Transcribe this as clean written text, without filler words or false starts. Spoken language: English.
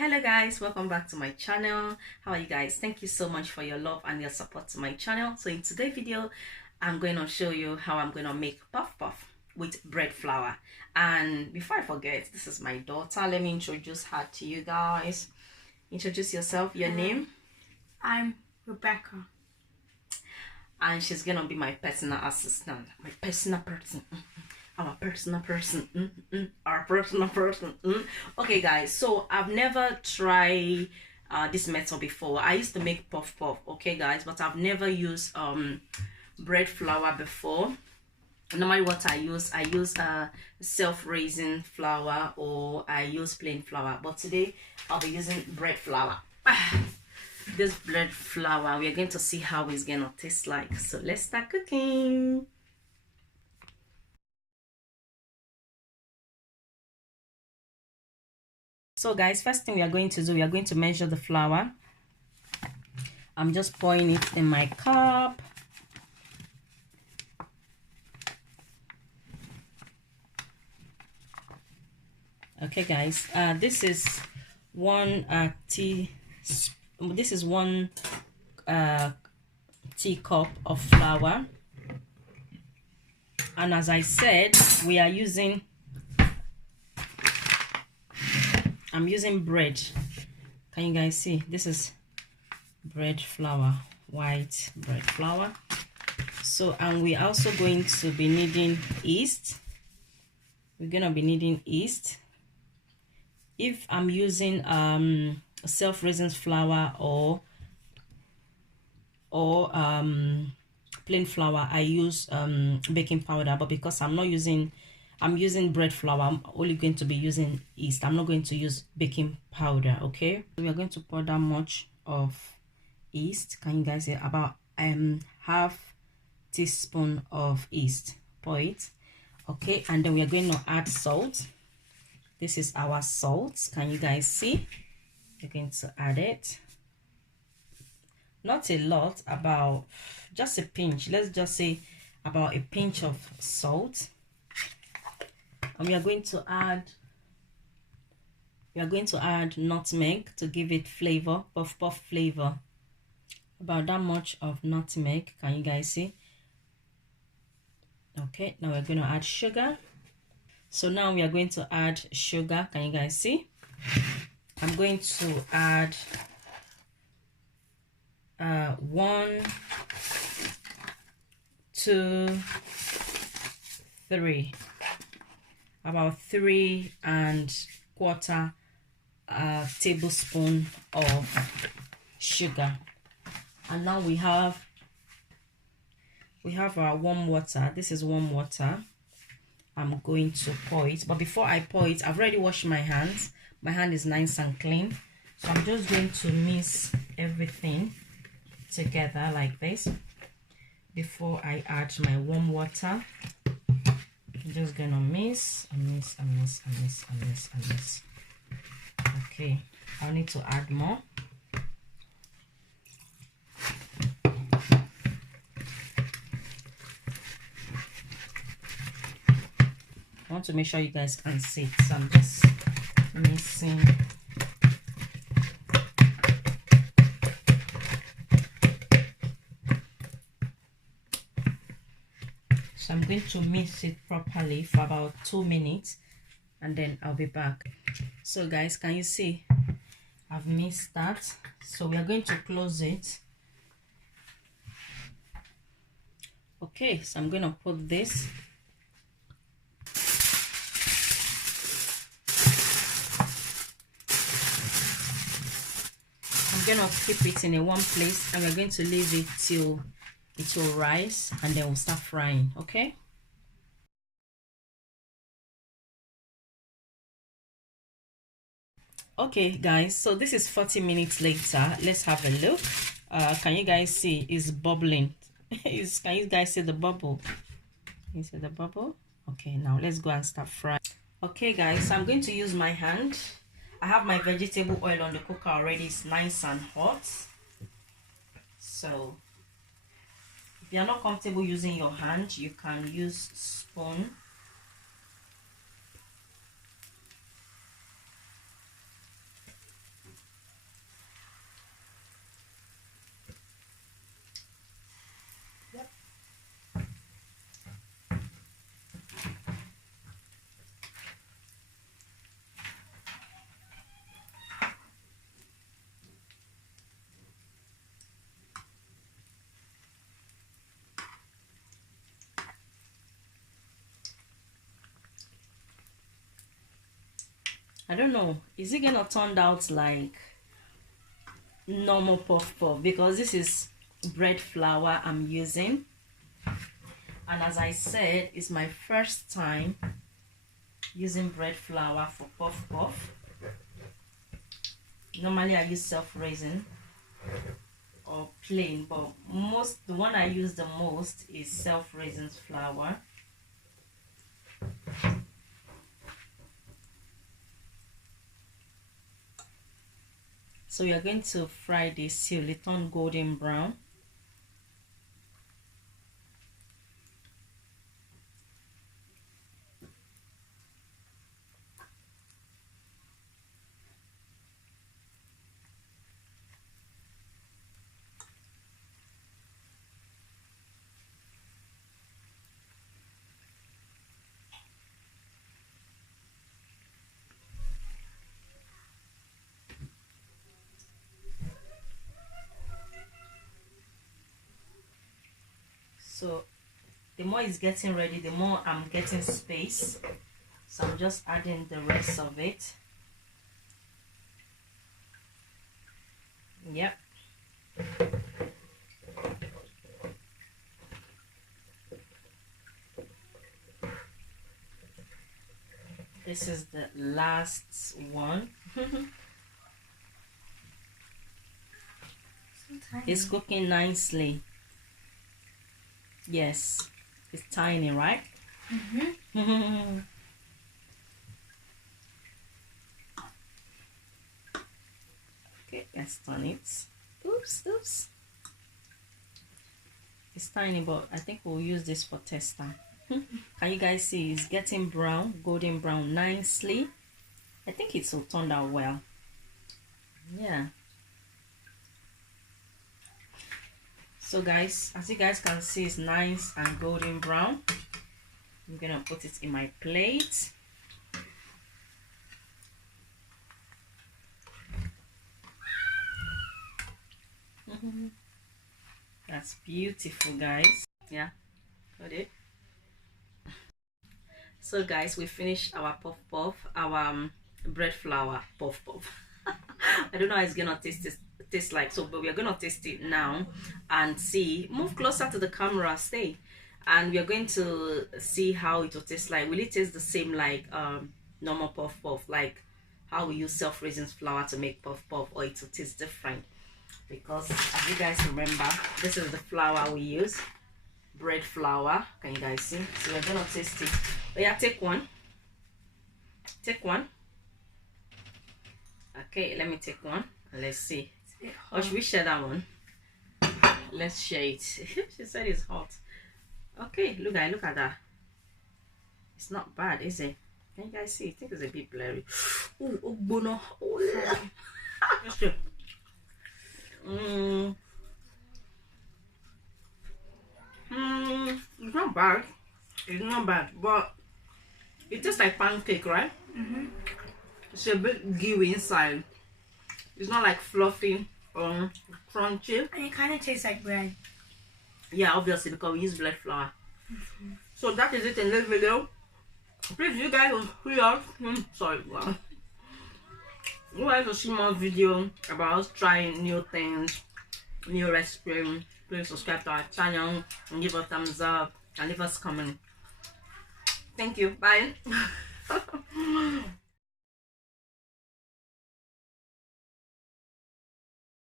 Hello guys, welcome back to my channel. How are you guys? Thank you so much for your love and your support to my channel. So in today's video, I'm going to show you how I'm going to make puff puff with bread flour. And before I forget, this is my daughter. Let me introduce her to you guys. Introduce yourself, your name. I'm Rebecca. And she's going to be my personal assistant, my personal person. Our personal person. Our personal person. Okay guys, so I've never tried this method before. I used to make puff puff, okay guys, but I've never used bread flour before. Normally what I use self-raising flour, or I use plain flour, but today I'll be using bread flour. This bread flour, we're going to see how it's gonna taste like. So let's start cooking. So guys, first thing we are going to do, we are going to measure the flour. I'm just pouring it in my cup. Okay guys, this is one teacup of flour, and as I said, I'm using bread. Can you guys see? This is bread flour, white bread flour. So, and we're also going to be needing yeast. We're gonna be needing yeast. If I'm using self-raising flour or plain flour, I use baking powder, but because I'm using bread flour, I'm only going to be using yeast. I'm not going to use baking powder. Okay, we are going to pour that much of yeast. Can you guys see? About half teaspoon of yeast. Pour it. Okay, and then we are going to add salt. This is our salt. Can you guys see? We're going to add it. Not a lot, about just a pinch. Let's just say about a pinch of salt. And we are going to add nutmeg to give it flavor, puff puff flavor. About that much of nutmeg. Can you guys see? Okay, now we're going to add sugar. So now we are going to add sugar. Can you guys see? I'm going to add 1, 2, 3, about 3¼ tablespoon of sugar. And now we have our warm water. This is warm water. I'm going to pour it, but before I pour it, I've already washed my hands. My hand is nice and clean, so I'm just going to mix everything together like this before I add my warm water. I'm just gonna mix and mix and mix and mix and mix and mix. Okay, I'll need to add more. I want to make sure you guys can see it, so I'm just mixing. So I'm going to mix it properly for about 2 minutes, and then I'll be back. So guys, can you see? I've mixed that. So we are going to close it. Okay, so I'm going to put this. I'm going to keep it in a warm place, and we're going to leave it till it will rise, and then we'll start frying. Okay, okay guys, so this is 40 minutes later. Let's have a look. Can you guys see? It's bubbling. Can you guys see the bubble? Can you see the bubble? Okay, now let's go and start frying. Okay guys, so I'm going to use my hand. I have my vegetable oil on the cooker already. It's nice and hot. So if you're not comfortable using your hand, you can use spoon. I don't know, is it gonna turn out like normal puff puff? Because this is bread flour I'm using, and as I said, it's my first time using bread flour for puff puff. Normally I use self-raising or plain, but the one I use the most is self-raising flour. So we are going to fry this till it turns golden brown. So the more it's getting ready, the more I'm getting space. So I'm just adding the rest of it. Yep. This is the last one. It's cooking nicely. Yes, it's tiny, right? Mm-hmm. Okay, let's turn it. Oops. It's tiny, but I think we'll use this for tester. Can you guys see it's getting brown, golden brown nicely? I think it's will turn out well. Yeah. So guys, as you guys can see, it's nice and golden brown. I'm gonna put it in my plate. That's beautiful, guys. Yeah, got it. So guys, we finished our puff puff, our bread flour puff puff. I don't know how it's gonna taste like, so but we are gonna taste it now and see. Move closer to the camera, stay, and we are going to see how it will taste like. Will it taste the same like normal puff puff, like how we use self-raising flour to make puff puff, or it will taste different? Because as you guys remember, this is the flour we use, bread flour. Can you guys see? So we're gonna taste it. But yeah, take one. Okay, let me take one. Let's see. Or should we share that one? Let's share it. She said it's hot. Okay, look at that. It's not bad, is it? Can you guys see? I think it's a bit blurry. Oh bono. Oh yeah. It's not bad. It's not bad, but it tastes like pancake, right? It's a bit gooey inside. It's not like fluffy or crunchy. And it kind of tastes like bread. Yeah, obviously, because we use bread flour. So that is it in this video. Please, you guys will see us. Sorry, wow. You guys will see more video about us trying new things, new recipes. Please subscribe to our channel and give us a thumbs up and leave us a comment. Thank you. Bye.